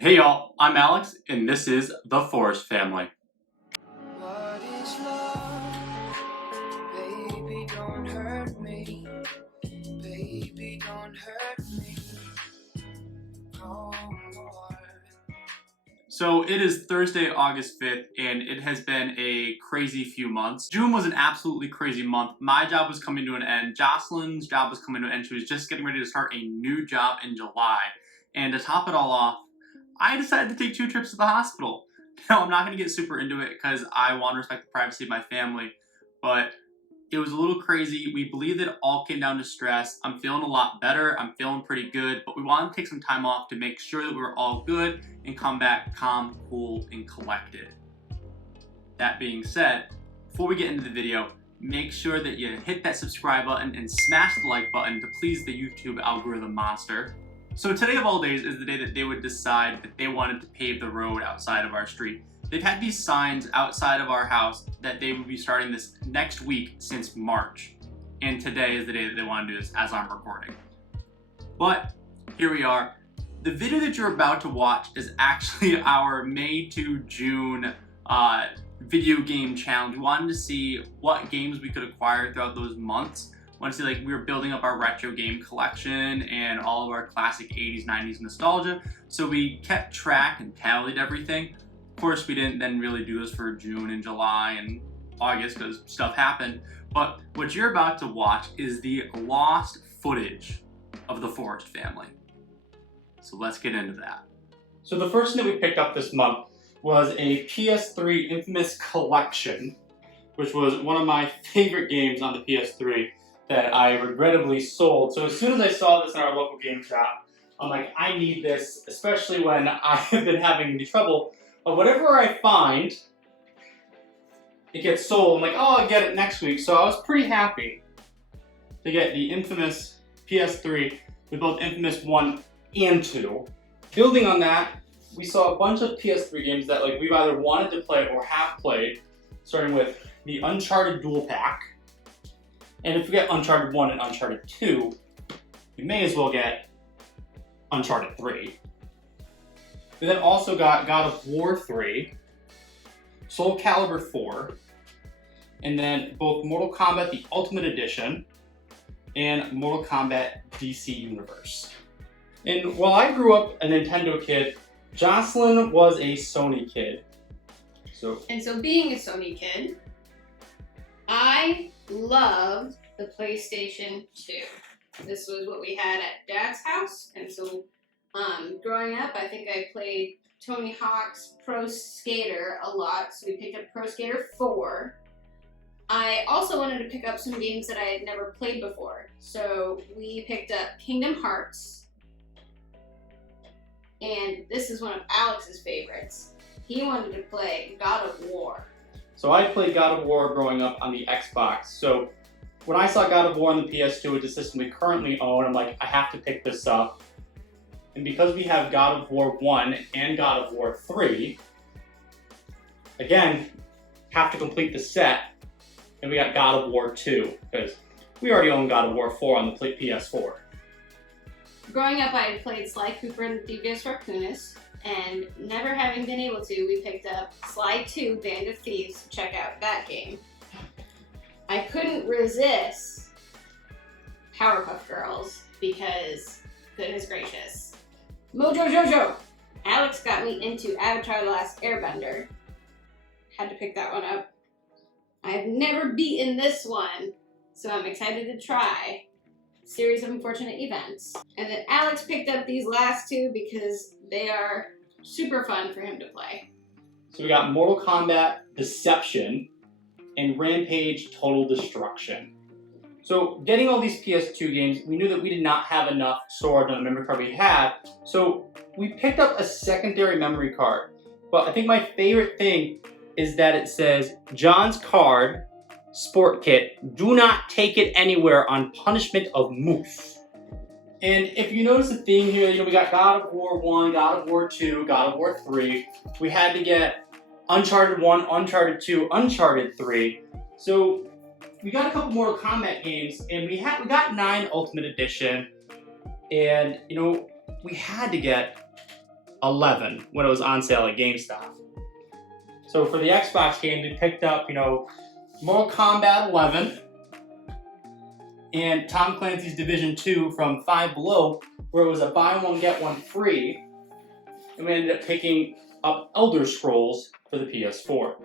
Hey y'all, I'm Alex, and this is the Forrest Family. What is love? Baby, don't hurt me. Baby, don't hurt me. No more. So it is Thursday, August 5th, and it has been a crazy few months. June was an absolutely crazy month. My job was coming to an end. Jocelyn's job was coming to an end. She was just getting ready to start a new job in July. And to top it all off, I decided to take 2 trips to the hospital. Now, I'm not going to get super into it because I want to respect the privacy of my family, but it was a little crazy. We believe that it all came down to stress. I'm feeling a lot better. I'm feeling pretty good, but we wanted to take some time off to make sure that we were all good and come back calm, cool, and collected. That being said, before we get into the video, make sure that you hit that subscribe button and smash the like button to please the YouTube algorithm monster. So today of all days is the day that they would decide that they wanted to pave the road outside of our street. They've had these signs outside of our house that they would be starting this next week since March. And today is the day that they want to do this as I'm recording. But here we are. The video that you're about to watch is actually our May to June video game challenge. We wanted to see what games we could acquire throughout those months. Want to see, like, we were building up our retro game collection and all of our classic 80s, 90s nostalgia. So we kept track and tallied everything. Of course, we didn't then really do this for June and July and August because stuff happened. But what you're about to watch is the lost footage of the Forrest family. So let's get into that. So the first thing that we picked up this month was a PS3 Infamous Collection, which was one of my favorite games on the PS3 that I regrettably sold. So as soon as I saw this in our local game shop, I'm like, I need this, especially when I have been having the trouble of whatever I find, it gets sold. I'm like, oh, I'll get it next week. So I was pretty happy to get the Infamous PS3 with both Infamous 1 and 2. Building on that, we saw a bunch of PS3 games that, like, we've either wanted to play or have played, starting with the Uncharted Dual Pack. And if we get Uncharted 1 and Uncharted 2, we may as well get Uncharted 3. We then also got God of War 3, Soul Calibur 4, and then both Mortal Kombat the Ultimate Edition and Mortal Kombat DC Universe. And while I grew up a Nintendo kid, Jocelyn was a Sony kid. So being a Sony kid, I loved the PlayStation 2. This was what we had at Dad's house, and so growing up, I think I played Tony Hawk's Pro Skater a lot, so we picked up Pro Skater 4. I also wanted to pick up some games that I had never played before, so we picked up Kingdom Hearts, and this is one of Alex's favorites. He wanted to play God of War. So I played God of War growing up on the Xbox. So when I saw God of War on the PS2, which is the system we currently own, I'm like, I have to pick this up. And because we have God of War 1 and God of War 3, again, have to complete the set. And we got God of War 2, because we already own God of War 4 on the PS4. Growing up, I had played Sly Cooper and the Devious Raccoonus, and never having been able to, we picked up Sly 2 Band of Thieves to check out that game. I couldn't resist Powerpuff Girls because, goodness gracious. Mojo Jojo! Alex got me into Avatar The Last Airbender. Had to pick that one up. I've never beaten this one, so I'm excited to try. Series of Unfortunate Events. And then Alex picked up these last two because they are super fun for him to play. So we got Mortal Kombat Deception and Rampage Total Destruction. So getting all these PS2 games, we knew that we did not have enough storage on the memory card we had, so we picked up a secondary memory card. But I think my favorite thing is that it says, John's card, Sport Kit, do not take it anywhere on punishment of moose. And if you notice the theme here, we got God of War 1, God of War 2, God of War 3. We had to get Uncharted 1, Uncharted 2, Uncharted 3. So we got a couple Mortal Kombat games, and we got 9 Ultimate Edition, and we had to get $11 when it was on sale at GameStop. So for the Xbox games, we picked up, Mortal Kombat 11 and Tom Clancy's Division 2 from Five Below, where it was a buy one get one free, and we ended up picking up Elder Scrolls for the PS4.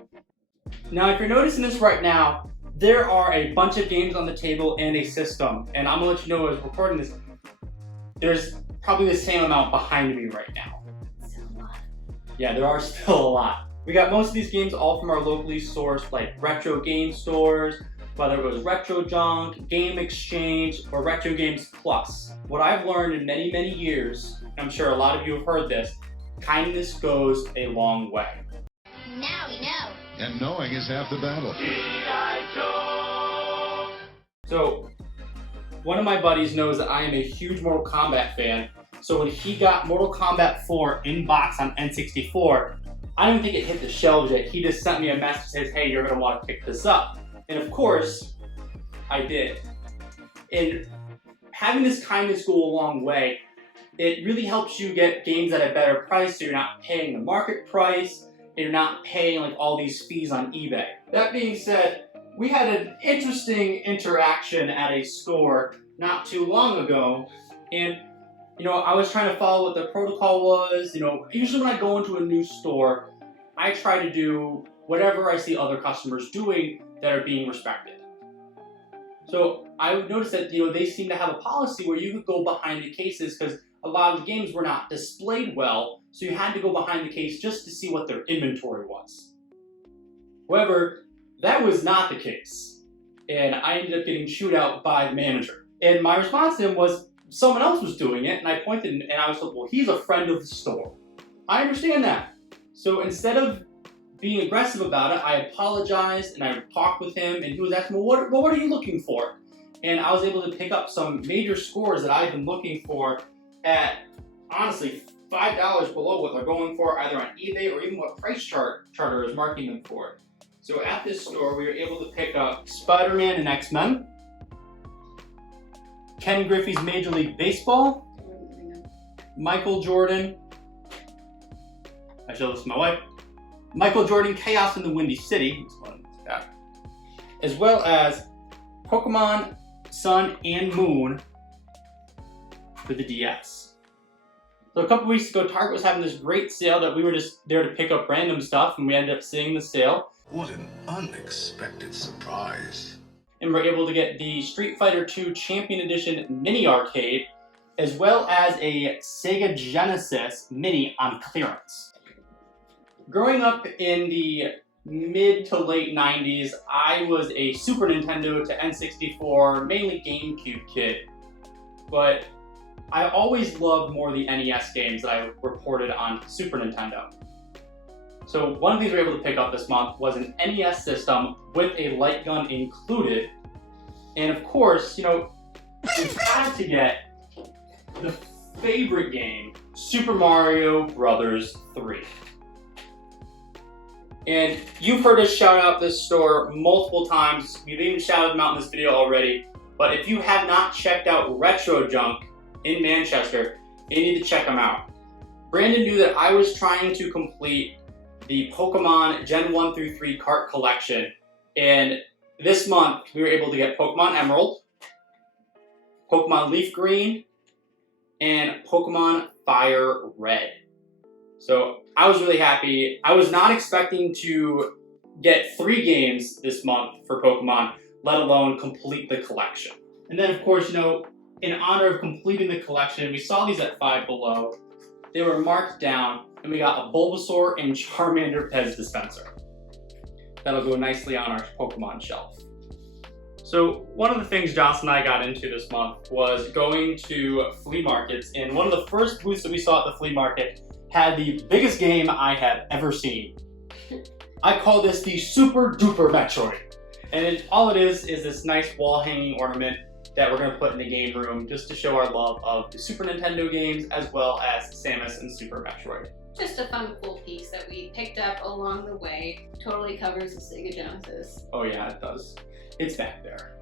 Now, if you're noticing this right now, there are a bunch of games on the table and a system, and I'm gonna let you know as we're recording this, there's probably the same amount behind me right now. That's a lot. Yeah, there are still a lot. We got most of these games all from our locally sourced like retro game stores, whether it was Retro Junk, Game Exchange, or Retro Games Plus. What I've learned in many, many years, and I'm sure a lot of you have heard this, kindness goes a long way. Now we know. And knowing is half the battle. So, one of my buddies knows that I am a huge Mortal Kombat fan, so when he got Mortal Kombat 4 in box on N64, I don't think it hit the shelves yet. He just sent me a message that says, hey, you're gonna wanna pick this up. And of course, I did. And having this kindness go a long way, it really helps you get games at a better price, so you're not paying the market price, and you're not paying like all these fees on eBay. That being said, we had an interesting interaction at a store not too long ago, and I was trying to follow what the protocol was. Usually when I go into a new store, I try to do whatever I see other customers doing that are being respected. So I noticed that they seem to have a policy where you could go behind the cases because a lot of the games were not displayed well, so you had to go behind the case just to see what their inventory was. However, that was not the case, and I ended up getting chewed out by the manager. And my response to him was, someone else was doing it, and I pointed and I was like, well, he's a friend of the store. I understand that. So instead of being aggressive about it, I apologized and I talked with him, and he was asking, well, what are you looking for? And I was able to pick up some major scores that I've been looking for at, honestly, $5 below what they're going for either on eBay or even what Price Charter is marking them for. So at this store, we were able to pick up Spider-Man and X-Men, Ken Griffey's Major League Baseball, Michael Jordan, I showed this to my wife, Michael Jordan Chaos in the Windy City, as well as Pokemon Sun and Moon for the DS. So a couple weeks ago, Target was having this great sale that we were just there to pick up random stuff, and we ended up seeing the sale. What an unexpected surprise. And we're able to get the Street Fighter II Champion Edition Mini Arcade, as well as a Sega Genesis Mini on clearance. Growing up in the mid to late 90s, I was a Super Nintendo to N64, mainly GameCube kid. But I always loved more the NES games that I reported on Super Nintendo. So one of the things we were able to pick up this month was an NES system with a light gun included. And of course, we had to get the favorite game, Super Mario Brothers 3. And you've heard us shout out this store multiple times. We've even shouted them out in this video already. But if you have not checked out Retro Junk in Manchester, you need to check them out. Brandon knew that I was trying to complete the Pokemon Gen 1 through 3 cart collection. And this month, we were able to get Pokemon Emerald, Pokemon Leaf Green, and Pokemon Fire Red. So I was really happy. I was not expecting to get 3 games this month for Pokemon, let alone complete the collection. And then of course, in honor of completing the collection, we saw these at Five Below. They were marked down, and we got a Bulbasaur and Charmander Pez dispenser. That'll go nicely on our Pokemon shelf. So one of the things Jocelyn and I got into this month was going to flea markets, and one of the first booths that we saw at the flea market had the biggest game I have ever seen. I call this the Super Duper Metroid. And all it is this nice wall hanging ornament that we're going to put in the game room just to show our love of the Super Nintendo games as well as Samus and Super Metroid. Just a fun, cool piece that we picked up along the way. Totally covers the Sega Genesis. Oh yeah, it does. It's back there.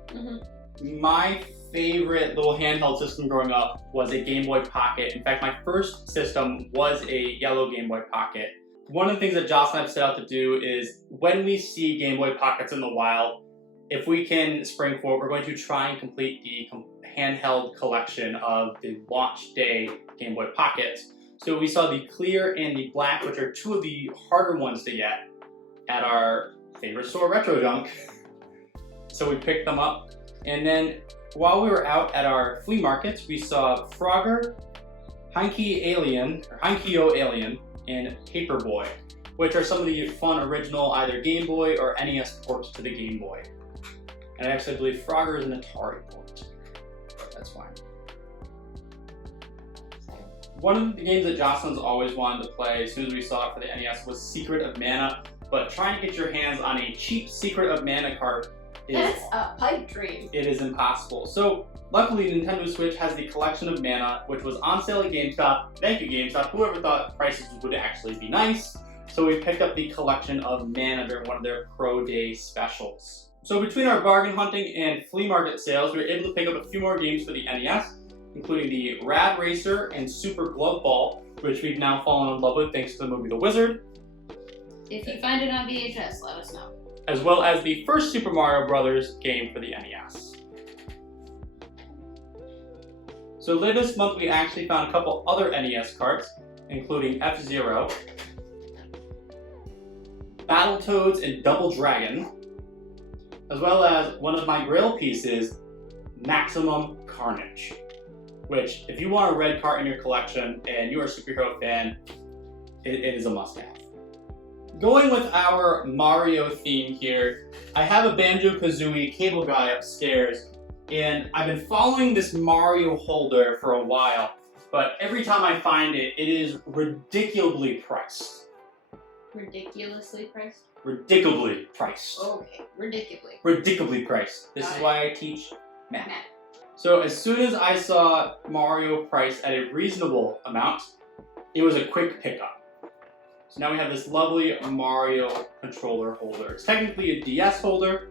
My favorite little handheld system growing up was a Game Boy Pocket. In fact, my first system was a yellow Game Boy Pocket. One of the things that Jocelyn and I have set out to do is when we see Game Boy Pockets in the wild, if we can spring for it, we're going to try and complete the handheld collection of the launch day Game Boy Pockets. So we saw the clear and the black, which are two of the harder ones to get at our favorite store, Retro Junk. So we picked them up. And then while we were out at our flea markets, we saw Frogger, Haikyuu Alien, and Paperboy, which are some of the fun original either Game Boy or NES ports to the Game Boy. And I actually believe Frogger is an Atari port, but that's fine. One of the games that Jocelyn's always wanted to play as soon as we saw it for the NES was Secret of Mana, but trying to get your hands on a cheap Secret of Mana card That's a pipe dream. It is impossible. So luckily Nintendo Switch has the Collection of Mana, which was on sale at GameStop. Thank you GameStop, whoever thought prices would actually be nice. So we picked up the Collection of Mana during one of their Pro Day specials. So between our bargain hunting and flea market sales, we were able to pick up a few more games for the NES, including the Rad Racer and Super Glove Ball, which we've now fallen in love with thanks to the movie The Wizard. If you find it on VHS, let us know. As well as the first Super Mario Bros. Game for the NES. So later this month we actually found a couple other NES carts, including F-Zero, Battletoads and Double Dragon, as well as one of my grail pieces, Maximum Carnage, which if you want a red cart in your collection and you're a superhero fan, it is a must-have. Going with our Mario theme here, I have a Banjo-Kazooie cable guy upstairs, and I've been following this Mario holder for a while, but every time I find it, it is ridiculously priced. Ridiculously priced? Ridiculously priced. Okay, ridiculously. Ridiculously priced. This Got is it. why I teach math. Matt. So as soon as I saw Mario priced at a reasonable amount, it was a quick pickup. So now we have this lovely Mario controller holder. It's technically a DS holder,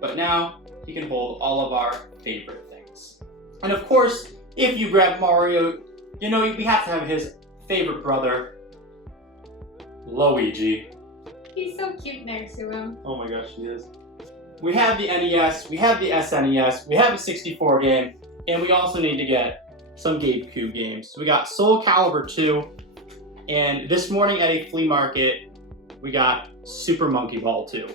but now you can hold all of our favorite things. And of course, if you grab Mario, you know we have to have his favorite brother, Luigi. He's so cute next to him. Oh my gosh, he is. We have the NES, we have the SNES, we have a 64 game, and we also need to get some GameCube games. So we got Soul Calibur 2, and this morning at a flea market, we got Super Monkey Ball 2.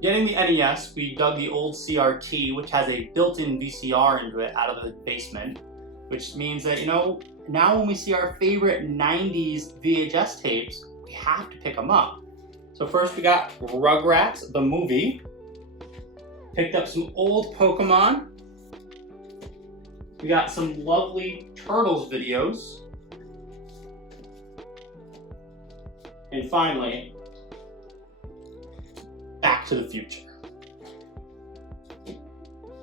Getting the NES, we dug the old CRT, which has a built-in VCR into it out of the basement, which means that, you know, now when we see our favorite 90s VHS tapes, we have to pick them up. So first we got Rugrats, the movie. Picked up some old Pokemon. We got some lovely Turtles videos. And finally, Back to the Future.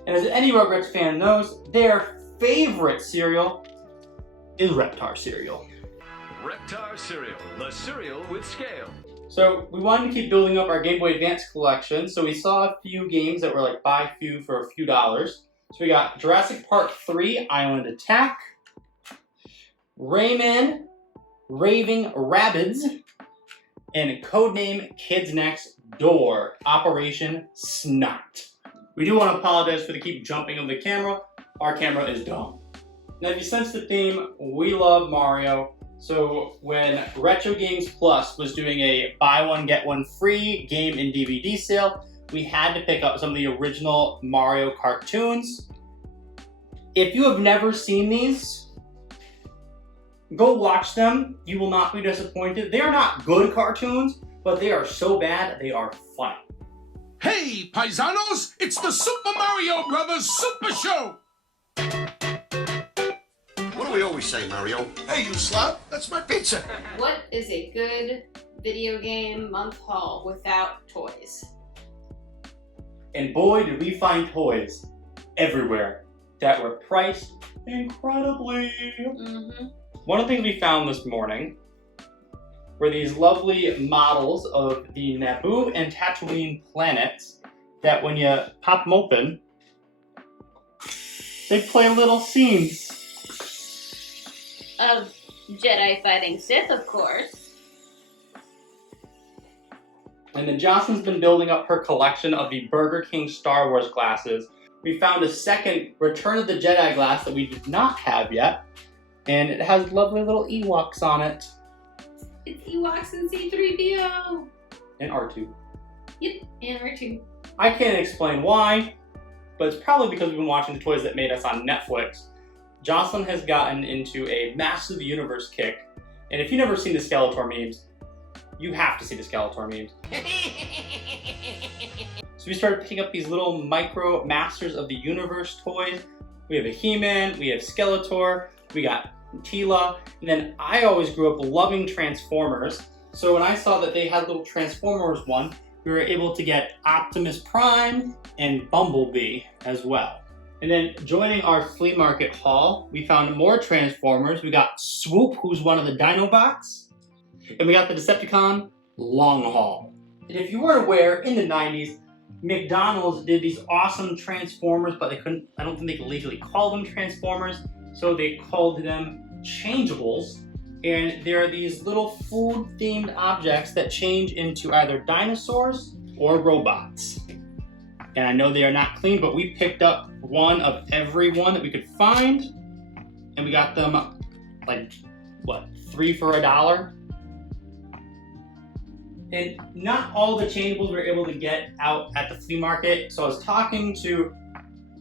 And as any Rugrats fan knows, their favorite cereal is Reptar cereal. Reptar cereal, the cereal with scale. So we wanted to keep building up our Game Boy Advance collection, so we saw a few games that were like buy a few for a few dollars. So we got Jurassic Park 3 Island Attack, Rayman Raving Rabbids, and codename Kids Next Door Operation Snot. We do want to apologize for the keep jumping of the camera. Our camera is dumb. Now if you sense the theme, we love Mario. So when Retro Games Plus was doing a buy one get one free game and DVD sale, we had to pick up some of the original Mario cartoons. If you have never seen these, go watch them. You will not be disappointed. They are not good cartoons, but they are so bad they are funny. Hey, paisanos, it's the Super Mario Brothers Super Show! What do we always say, Mario? Hey, you slut! That's my pizza! What is a good video game month haul without toys? And boy, did we find toys everywhere that were priced incredibly. One of the things we found this morning were these lovely models of the Naboo and Tatooine planets that when you pop them open, They play little scenes. Of Jedi fighting Sith, of course. And then Jocelyn's been building up her collection of the Burger King Star Wars glasses. We found a second Return of the Jedi glass that we did not have yet. And it has lovely little Ewoks on it. It's Ewoks and C-3PO. And R2. Yep, and R2. I can't explain why, but it's probably because we've been watching the Toys That Made Us on Netflix. Jocelyn has gotten into a Masters of the Universe kick. And if you've never seen the Skeletor memes, you have to see the Skeletor memes. So we started picking up these little micro Masters of the Universe toys. We have a He-Man, we have Skeletor, we got Tila, and then I always grew up loving Transformers. So when I saw that they had little Transformers one, we were able to get Optimus Prime and Bumblebee as well. And then joining our flea market haul, we found more Transformers. We got Swoop, who's one of the Dinobots, and we got the Decepticon Long Haul. And if you weren't aware, in the 90s, McDonald's did these awesome Transformers, but I don't think they could legally call them Transformers, so they called them changeables. And there are these little food-themed objects that change into either dinosaurs or robots. And I know they are not clean, but we picked up one of every one that we could find. And we got them, like, what, 3 for $1? And not all the changeables we were able to get out at the flea market. So I was talking to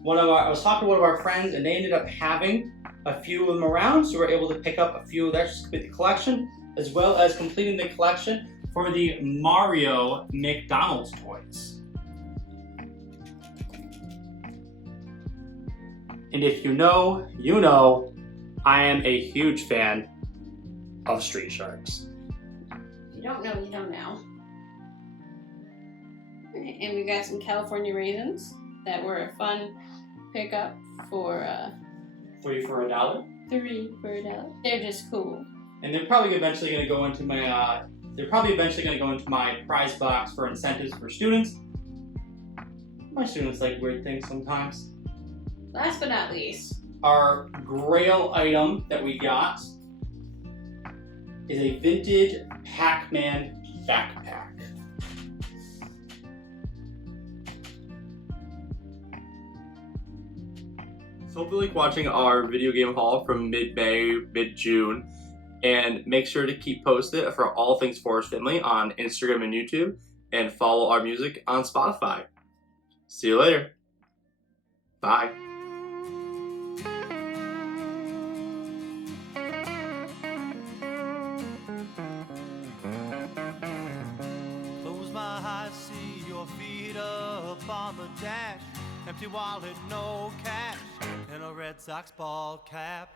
one of our friends, and they ended up having a few of them around, so we were able to pick up a few of theirs to complete the collection, as well as completing the collection for the Mario McDonald's toys. And if you know, you know, I am a huge fan of Street Sharks. You don't know, you don't know. And we got some California raisins that were a fun pickup for 3 for $1. 3 for $1. They're just cool. And they're probably eventually going to go into my prize box for incentives for students. My students like weird things sometimes. Last but not least, Our grail item that we got is a vintage Pac-Man backpack. So hope you like watching our video game haul from mid-May, mid-June. And make sure to keep posted for all things Forest Family on Instagram and YouTube. And follow our music on Spotify. See you later. Bye. Close my eyes, see your feet up on the dash. Empty wallet, no cash, and a Red Sox ball cap.